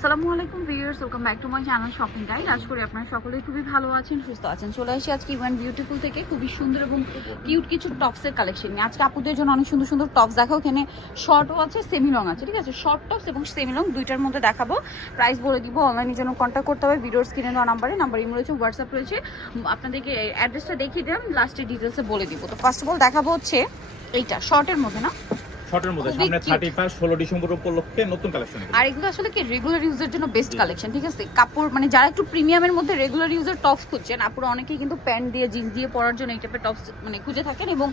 আসসালামু আলাইকুম viewers, welcome back to my channel shopping guide. আশা করি আপনারা সকলেই খুবই ভালো আছেন, সুস্থ আছেন। চলে আসি আজকে ইভেন বিউটিফুল থেকে খুবই সুন্দর এবং কিউট কিছু টপসের কালেকশন নিয়ে। আজকে আপুদের জন্য অনেক সুন্দর সুন্দর টপস দেখাও। এখানে শর্টও আছে, সেমি লং আছে, ঠিক আছে? শর্ট টপস এবং সেমি লং দুইটার মধ্যে দেখাবো। প্রাইস বলে দিব, অনলাইনের জন্য কন্ট্যাক্ট করতে হবে। ভিডিওর স্ক্রিনে দেওয়া নাম্বার ইমো রয়েছে, হোয়াটসঅ্যাপ রয়েছে। আপনাদেরকে অ্যাড্রেসটা দেখিয়ে দিলাম, লাস্টে ডিটেলসে বলে দিব। তো ফার্স্ট অফ অল দেখাবো হচ্ছে এইটা শর্টের মধ্যে না, শর্টের মধ্যে সামনে 31 16 ডিসেম্বর উপলক্ষে নতুন কালেকশন। আর এগুলো আসলে কি রেগুলার ইউজের জন্য বেস্ট কালেকশন, ঠিক আছে? কাপড় মানে যারা একটু প্রিমিয়ামের মধ্যে রেগুলার ইউজের টপস খুঁজছেন, আপুরা অনেকেই কিন্তু প্যান্ট দিয়ে জিন্স দিয়ে পরার জন্য এই টাইপের টপস মানে খুঁজে থাকেন এবং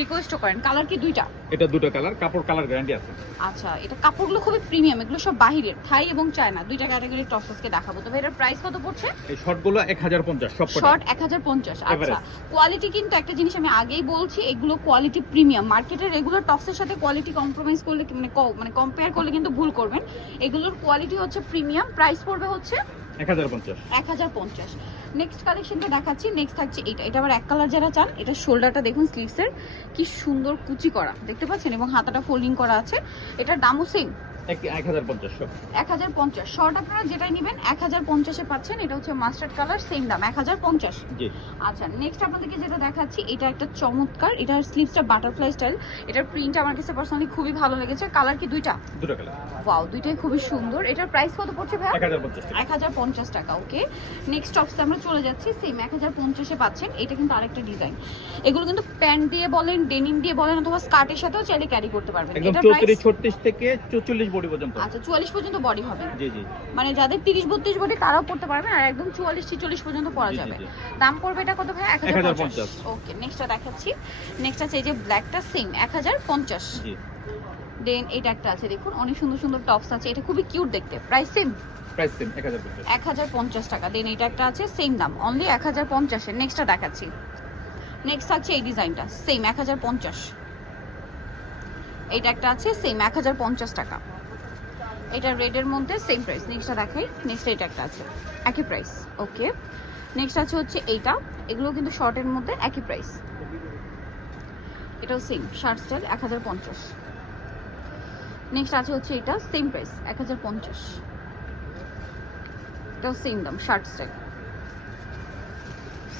রিকোয়েস্টও করেন। কালার কি দুইটা? এটা দুটো কালার, কাপড় কালার গ্যারান্টি আছে। আচ্ছা, এটা কাপড়গুলো খুবই প্রিমিয়াম, এগুলো সব বাহিরের, থাই এবং চায়না দুইটা ক্যাটাগরির টপসকে দেখাবো। তবে এটার প্রাইস কত পড়ছে? এই শর্টগুলো 1050 সব কটা। শর্ট 1050। আচ্ছা, কোয়ালিটি কিন্তু একটা জিনিস আমি আগেই বলছি, এগুলো কোয়ালিটি প্রিমিয়াম। মার্কেটের রেগুলার টপসের সাথে কোয়ালিটি কম্প্রোমাইজ করলে মানে কম্পেয়ার করলে কিন্তু ভুল করবেন। এগুলোর কোয়ালিটি হচ্ছে প্রিমিয়াম। প্রাইস পড়বে হচ্ছে 1050। নেক্সট কালেকশনটা দেখাচ্ছি। নেক্সট থাকছে এটা আবার এক কালার যারা চান। এটা শোল্ডারটা দেখুন, স্লিভসের কি সুন্দর কুচি করা, দেখতে পাচ্ছেন? এবং হাতাটা ফোল্ডিং করা আছে। এটার দামও সেম 1050। শর্ট আপনারা যেটাই নেবেন 1050-এ পাচ্ছেন। এটা হচ্ছে মাস্টার্ড কালার, সেম দাম 1050। আচ্ছা, নেক্সট আপনাদেরকে যেটা দেখাচ্ছি, এটা একটা চমৎকার, এটার স্লিভসটা বাটারফ্লাই স্টাইল। এটার প্রিন্ট আমার কাছে পার্সোনালি খুবই ভালো লেগেছে। কালার কি দুটো কালার? ওয়াও, দুইটাই খুবই সুন্দর। এটার প্রাইস কত পড়ছে ভাই? 1050 টাকা। ওকে, নেক্সট টপসে আমরা চলে যাচ্ছি। সেম 1050-এ পাচ্ছেন। এটা কিন্তু আরেকটা ডিজাইন। এগুলো কিন্তু প্যান্ট দিয়ে বলেন, ডেনিম দিয়ে বলেন, অথবা স্কার্টের সাথেও চাইলে ক্যারি করতে পারবেন। একদম 34 36 থেকে 44 বডি পর্যন্ত। আচ্ছা, 44 পর্যন্ত বডি হবে। জি জি, মানে যাদের 30 32 বডি তারাও পড়তে পারবেন, আর একদম 44 46 পর্যন্ত পরা যাবে। দাম পড়বে এটা কত ভাই? 1050। ওকে, নেক্সটটা দেখাচ্ছি। নেক্সট আছে এই যে ব্ল্যাকটা, সেম 1050। জি, দেন এটা একটা আছে, দেখুন অনেক সুন্দর সুন্দর টপস আছে। এটা খুবই কিউট দেখতে। প্রাইস সেম 1050 টাকা। দেন এটা একটা আছে, সেম দাম অনলি 1050 এর। নেক্সটটা দেখাচ্ছি। নেক্সট আছে এই ডিজাইনটা, সেম 1050। এটা একটা আছে, সেম 1050 টাকা। এটা রেডের মধ্যে সেম প্রাইস। নেক্সটটা দেখাই। নেক্সট এটা একটা আছে, একই প্রাইস। ওকে, নেক্সট আছে হচ্ছে এইটা। এগুলো কিন্তু শর্টের মধ্যে একই প্রাইস। এটাও সেম শার্ট স্টাইল 1050। নেক্সট আছে হচ্ছে এটা, সেম প্রাইস 1050। এটাও সেম দাম, শার্ট স্টাইল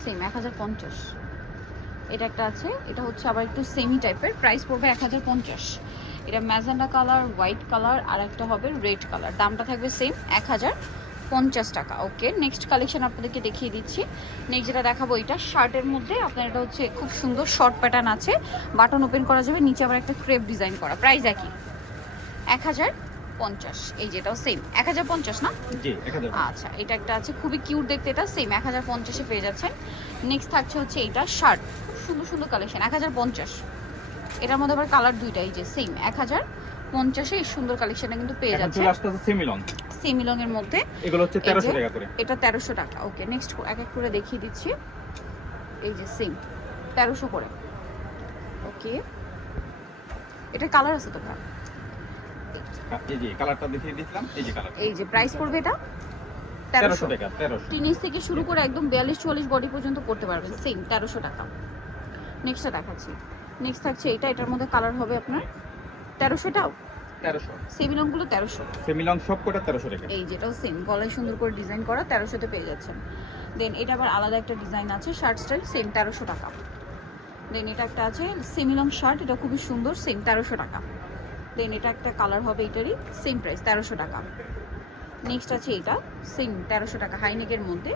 সেম 1050। এটা একটা আছে, এটা হচ্ছে আবার একটু সেমি টাইপের। প্রাইস পড়বে 1050। এটা ম্যাজেন্ডা কালার, হোয়াইট কালার, আর একটা হবে রেড কালার। দামটা থাকবে সেম 1050 টাকা। ওকে, নেক্সট কালেকশন আপনাদেরকে দেখিয়ে দিচ্ছি। নেক্সট যেটা দেখাবো, এটা শার্টের মধ্যে আপনার, এটা হচ্ছে খুব সুন্দর শর্ট প্যাটার্ন আছে, বাটন ওপেন করা যাবে, নিচে আবার একটা ক্রেপ ডিজাইন করা। প্রাইস একই 1050। এই যেটাও সেম 1050 না? জি 1050। আচ্ছা, এটা একটা আছে খুবই কিউট দেখতে, এটা সেম 1050-এ পেয়ে যাচ্ছেন। নেক্সট থাকছে হচ্ছে এটা শার্ট, খুব সুন্দর সুন্দর কালেকশন 1050। এটার মধ্যে আবার কালার দুইটা, এই যে সেম 1050-এ এই সুন্দর কালেকশনটা কিন্তু পেয়ে যাচ্ছেন। লাস্ট আছে সেমি লং এর মধ্যে। এগুলো হচ্ছে 1300 টাকা করে। এটা 1300 টাকা। ওকে, নেক্সট এক এক করে দেখিয়ে দিচ্ছি। এই যে সেম 1300 করে। ওকে, এটা কালার আছে তো ভাই? এই যে কালারটা দেখিয়ে দিলাম, এই যে কালার। এই যে প্রাইস পড়বে এটা 1300 টাকা। 1300 টিনিস থেকে শুরু করে একদম 42 44 বডি পর্যন্ত পড়তে পারবেন, সেম 1300 টাকা। নেক্সটটা দেখাচ্ছি। নেক্সট থাকছে এটা, এটার মধ্যে কালার হবে আপনার 1300টাও 1300। সেমি লং গুলো 1300। সেমি লং সব কটা 1300 টাকা। এই যেটাও সেম, গলায় সুন্দর করে ডিজাইন করা, 1300-তে পেয়ে যাচ্ছেন। দেন এটা আবার আলাদা একটা ডিজাইন আছে, শার্ট স্টাইল, সেম 1300 টাকা। দেন এটা একটা আছে সেমি লং শার্ট, এটা খুবই সুন্দর, সেম 1300 টাকা। দেন এটা একটা কালার হবে, এটারই সেম প্রাইস 1300 টাকা। নেক্সট আছে এটা, সেম 1300 টাকা, হাইনেকের মধ্যে।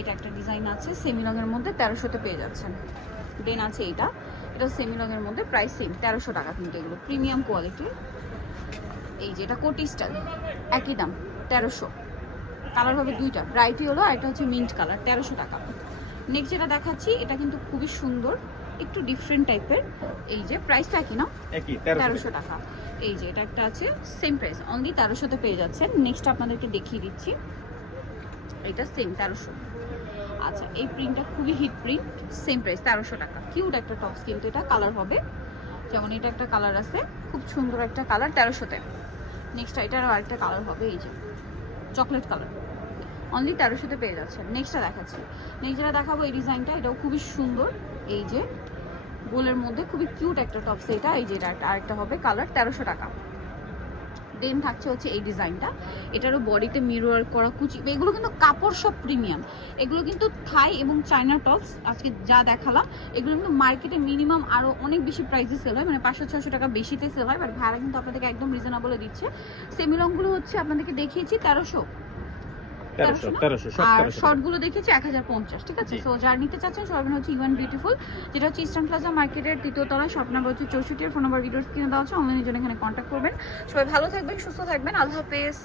এটা একটা ডিজাইন আছে সেমি লং এর মধ্যে, 1300-তে পেয়ে যাচ্ছেন। দেন আছে এটাও সেমি লং এর মধ্যে, প্রাইস সেম 1300 টাকা। কিন্তু এগুলো প্রিমিয়াম কোয়ালিটির। এই যে এটা কোটি স্টাইল, একই দাম 1300। কালার হবে দুইটা, ব্রাইট ইয়েলো আর এটা হচ্ছে মিন্ট কালার, 1300 টাকা। নেক্সট যেটা দেখাচ্ছি, এটা কিন্তু খুবই সুন্দর, একটু ডিফারেন্ট টাইপের। এই যে প্রাইসটা একই না? একই 1300 টাকা। এই যে এটা একটা আছে, সেম প্রাইস অনলি 1300-তে পেয়ে যাচ্ছেন। নেক্সট আপনাদেরকে দেখিয়ে দিচ্ছি, এটা সেম 1300। আচ্ছা, এই প্রিন্টটা খুবই হিট প্রিন্ট, সেম প্রাইস 1300 টাকা। কিউট একটা টপস, কিন্তু এটা কালার হবে, যেমন এটা একটা কালার আছে, খুব সুন্দর একটা কালার, 1300-তে। নেক্সট এটারও আরেকটা কালার হবে, এই যে চকলেট কালার, অনলি 1300-তে পেয়ে যাচ্ছেন। নেক্সটটা দেখাচ্ছি। নেক্সট যেটা দেখাবো, এই ডিজাইনটা, এটাও খুবই সুন্দর, এই যে গোলের মধ্যে খুবই কিউট একটা টপস এটা। এই যে এটা আরেকটা হবে কালার, 1300 টাকা। দেন থাকছে হচ্ছে এই ডিজাইনটা, এটারও বডিতে মিরর করা কুচি, এগুলো কিন্তু কাপড় সব প্রিমিয়াম, এগুলো কিন্তু থাই এবং চায়না টপস আজকে যা দেখালাম এগুলো কিন্তু মার্কেটে মিনিমাম আরো অনেক বেশি প্রাইসে সেল হয়, মানে 500-600 টাকা বেশিতে সেল হয়, বাট ভাড়া কিন্তু আপনাদেরকে একদম রিজনেবলে দিচ্ছে। সেমিলংগুলো হচ্ছে আপনাদেরকে দেখিয়েছি 1300, 1300 সব আর 1300 শর্ট গুলো দেখেছি 1050, ঠিক আছে। জি। সো যারা নিতে চাচ্ছেন সবাই হচ্ছে ইভান বিউটিফুল, যেটা হচ্ছে ইস্টার্ন প্লাজা মার্কেটের 3য় তলায়, শপ নাম্বার হচ্ছে 64, ফোন নাম্বার ভিডিওস কিনে দেওয়া হচ্ছে, অনলাইনের জন্য এখানে কন্ট্যাক্ট করবেন। সবাই ভালো থাকবেন, সুস্থ থাকবেন, আল্লাহ হাফেজ।